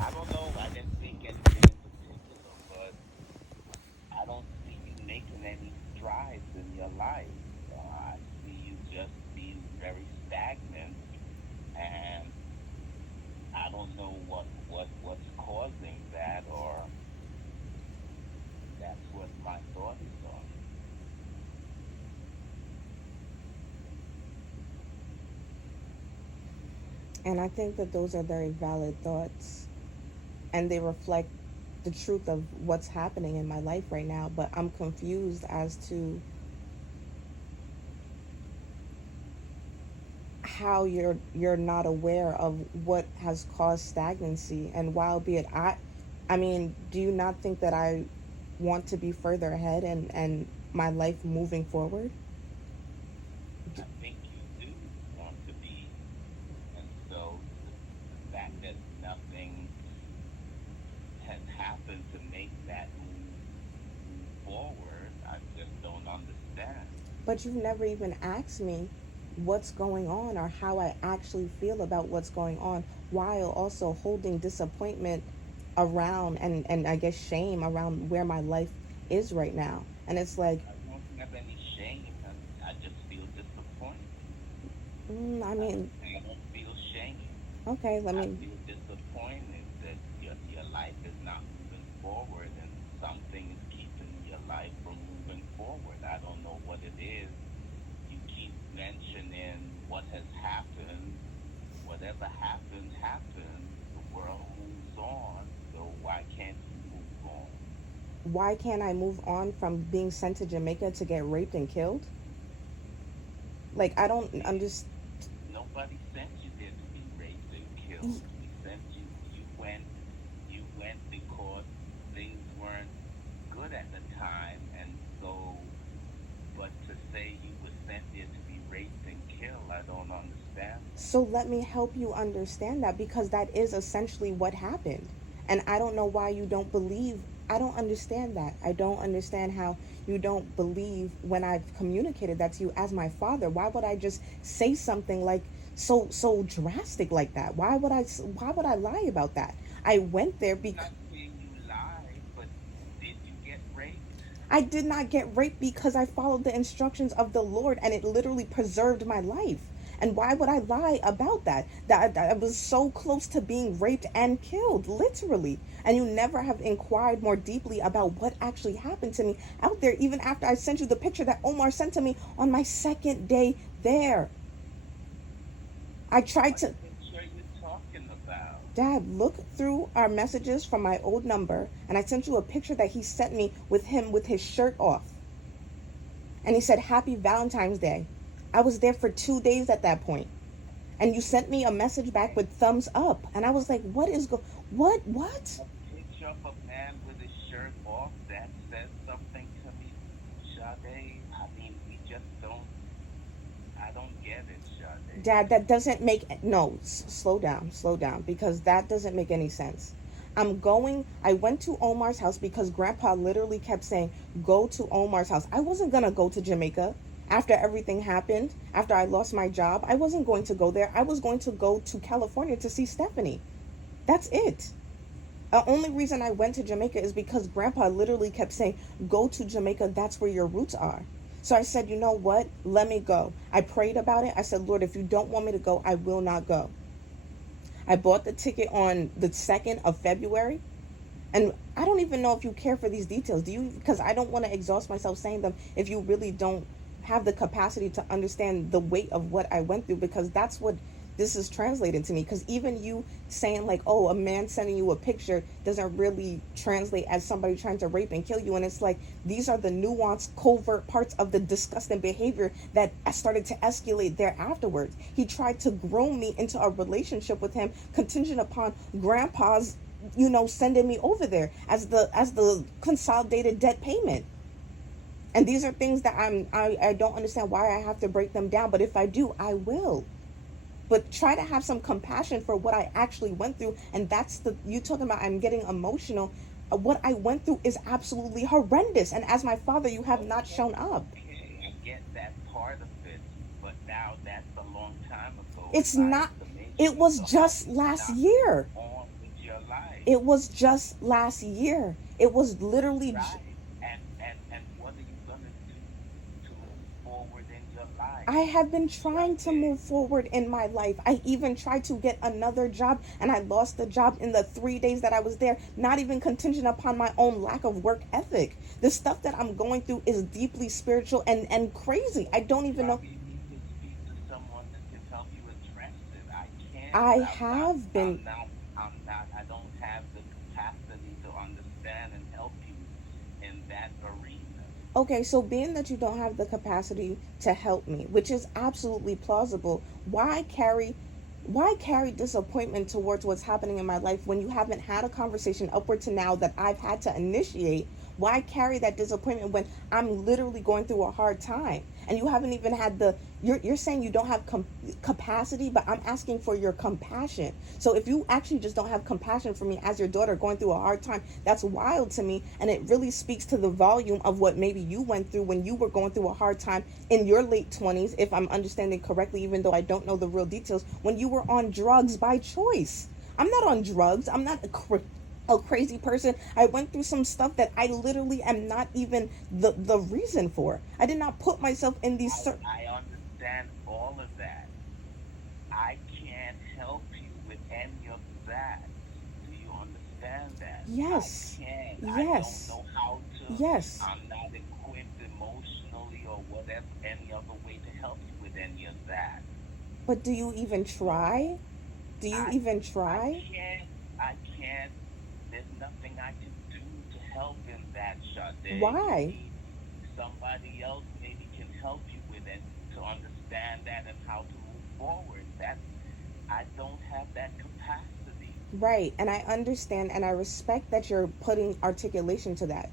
I don't know. I didn't think anything in particular, but I don't see you making any strides in your life. I see you just being very stagnant, and I don't know what's causing that, or that's what my thought is on it. And I think that those are very valid thoughts, and they reflect the truth of what's happening in my life right now. But I'm confused as to how you're not aware of what has caused stagnancy. And while be it I mean, do you not think that I want to be further ahead and my life moving forward? I think you do want to be, and so the fact that nothing has happened to make that move forward, I just don't understand. But you've never even asked me what's going on or how I actually feel about what's going on, while also holding disappointment around and I guess shame around where my life is right now. And it's like, I don't have any shame, and I just feel disappointed. I mean, I don't feel shame. okay, let I me. feel disappointed that your life is not moving forward, and something is keeping your life from moving forward. I don't know what it is. You keep mentioning what has happened. Whatever happened, happened. The world moves on. So why can't you move on? Why can't I move on from being sent to Jamaica to get raped and killed? Like, I don't We understand. Nobody sent you there to be raped and killed. We sent you. You went. You went because things weren't good at the time, and so. But to say you were sent there to be raped and killed, I don't understand that. So let me help you understand that, because that is essentially what happened. And I don't know why you don't believe. I don't understand that. I don't understand how you don't believe when I've communicated that to you as my father. Why would I just say something like so drastic like that? Why would I lie about that? I went there I'm because not saying you lied, but did you get raped? I did not get raped, because I followed the instructions of the Lord and it literally preserved my life. And why would I lie about that? That I was so close to being raped and killed, literally. And you never have inquired more deeply about what actually happened to me out there, even after I sent you the picture that Omar sent to me on my second day there. I tried What to. picture are you talking about? Dad, look through our messages from my old number, and I sent you a picture that he sent me with him with his shirt off. And he said, Happy Valentine's Day. I was there for 2 days at that point. And you sent me a message back Okay. with thumbs up. And I was like, what? A picture of a man with his shirt off, that says something to me, Sade. I mean, we just don't, I don't get it, Sade. Dad, that doesn't make, no, slow down, because that doesn't make any sense. I went to Omar's house because Grandpa literally kept saying, go to Omar's house. I wasn't going to go to Jamaica after everything happened, after I lost my job. I wasn't going to go there. I was going to go to California to see Stephanie. That's it. The only reason I went to Jamaica is because Grandpa literally kept saying, go to Jamaica, that's where your roots are. So I said, you know what? Let me go. I prayed about it. I said, Lord, if you don't want me to go, I will not go. I bought the ticket on the 2nd of February. And I don't even know if you care for these details. Do you? Because I don't want to exhaust myself saying them if you really don't have the capacity to understand the weight of what I went through, because that's what this is translated to me. Because even you saying, like, oh, a man sending you a picture doesn't really translate as somebody trying to rape and kill you. And it's like, these are the nuanced, covert parts of the disgusting behavior that started to escalate there afterwards. He tried to groom me into a relationship with him contingent upon Grandpa's, sending me over there as the consolidated debt payment. And these are things that I don't understand why I have to break them down, but if I do, I will. But try to have some compassion for what I actually went through. And that's the you talking about, I'm getting emotional. What I went through is absolutely horrendous, and as my father, you have not shown Okay, up. okay, I get that part of it, but now that's a long time ago It's in my not. It estimation. was So how just do you last not move year. on with your life. It was just last year. It was literally Right. And what are you gonna do to move forward in your life, I have been trying to Sade? move forward in my life. I even tried to get another job and I lost the job in the 3 days that I was there, not even contingent upon my own lack of work ethic. The stuff that I'm going through is deeply spiritual and crazy. I don't You even know. probably need to speak to someone that can help you address it. I can't. I I'm not. have been. I'm not. I'm not. I don't have the capacity to understand and help you in that arena. Okay, so being that you don't have the capacity to help me, which is absolutely plausible, why carry disappointment towards what's happening in my life when you haven't had a conversation upward to now that I've had to initiate? Why carry that disappointment when I'm literally going through a hard time and you haven't even had the you're saying you don't have capacity, but I'm asking for your compassion. So if you actually just don't have compassion for me as your daughter going through a hard time, that's wild to me, and it really speaks to the volume of what maybe you went through when you were going through a hard time in your late 20s, if I'm understanding correctly, even though I don't know the real details, when you were on drugs by choice. I'm not on drugs. I'm not a crazy person. I went through some stuff that I literally am not even the reason for. I did not put myself in these I understand all of that. I can't help you with any of that. Do you understand that? I Yes. can't. I don't Yes. know how to. Yes. I'm not equipped emotionally or whatever, any other way to help you with any of that. But do you even try? No, Do you I, even I try? can't. I can't. There's nothing I can do to help in that, Sade. You Why? need somebody else maybe can help you with it to understand that and how to move forward. That's I don't have that capacity. Right. And I understand and I respect that you're putting articulation to that.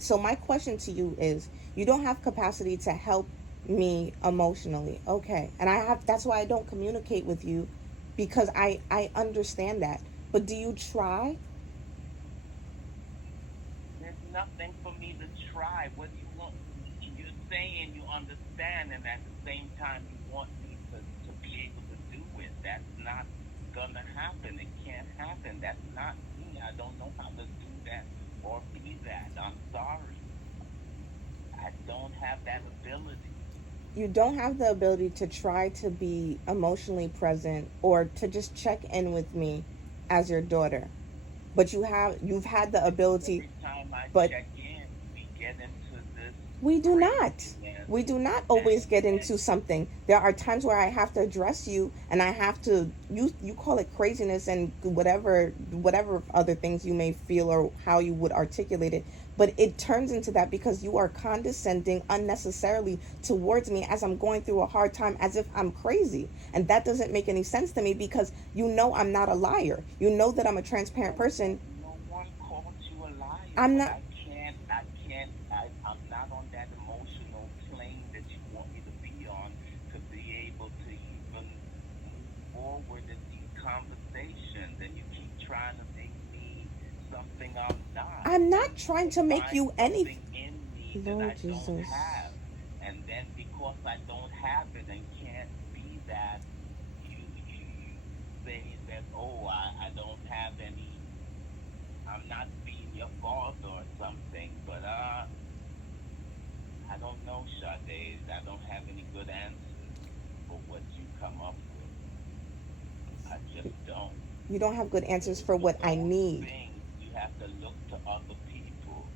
So my question to you is, you don't have capacity to help me emotionally. Okay. And that's why I don't communicate with you, because I understand that. But do you try? There's nothing for me to try. What do you want? You're saying you understand, and at the same time, you want me to be able to do it. That's not gonna happen. It can't happen. That's not me. I don't know how to do that or be that. I'm sorry. I don't have that ability. You don't have the ability to try to be emotionally present or to just check in with me as your daughter. But you've had the Because ability, every time I but check in, we get into this we do not. craziness, We do not and always get and into something. There are times where I have to address you and I have to you call it craziness and whatever other things you may feel or how you would articulate it, but it turns into that because you are condescending unnecessarily towards me as I'm going through a hard time, as if I'm crazy. And that doesn't make any sense to me because you know I'm not a liar. You know that I'm a transparent person. no one called you a liar, I'm but not I'm not on that emotional plane that you want me to be on to be able to even move forward in these conversations. And you keep trying to make me something I'm not. I'm not To trying to make find you anything. something in me that I Lord don't Jesus. have. And then because I don't have it and can't be that, you say that, oh, I don't have any, I'm not being your father or something. But I don't know, Sade. I don't have any good answers for what you come up with. I just don't. You don't have good answers for what The I only need. thing, you have to look to other people.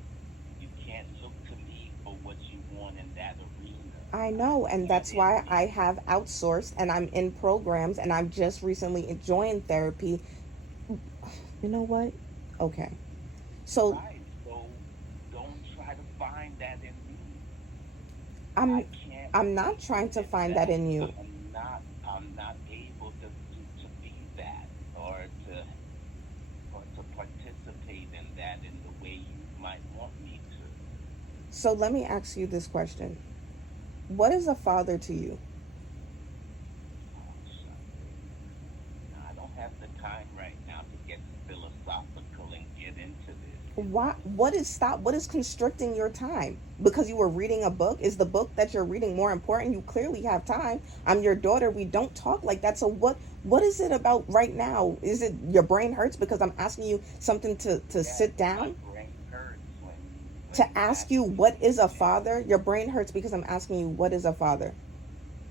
You can't look to me for what you want in that arena. I know, It's and not that's in why I me. have outsourced and I'm in programs and I've just recently joined therapy. You know what? Okay. So Right. So don't try to find that in me. I I'm can't I'm not be trying to in find that that. in you. I'm not able to be that or to participate in that in the way you might want me to. So let me ask you this question. What is a father to you? Oh, Sade. Now, I don't have the time right now to get philosophical and get into this, you know. What is constricting your time? Because you were reading a book? Is the book that you're reading more important? You clearly have time. I'm your daughter. We don't talk like that. So What is it about right now? Is it your brain hurts because I'm asking you something to Yes, sit my down? brain hurts when To you ask ask you me what is a something. father? Your brain hurts because I'm asking you what is a father.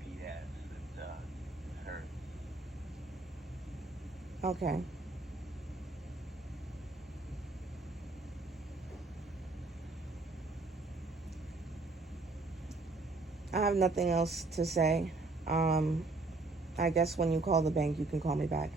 Yes, it does. It hurts. Okay. I have nothing else to say. Um, I guess when you call the bank, you can call me back.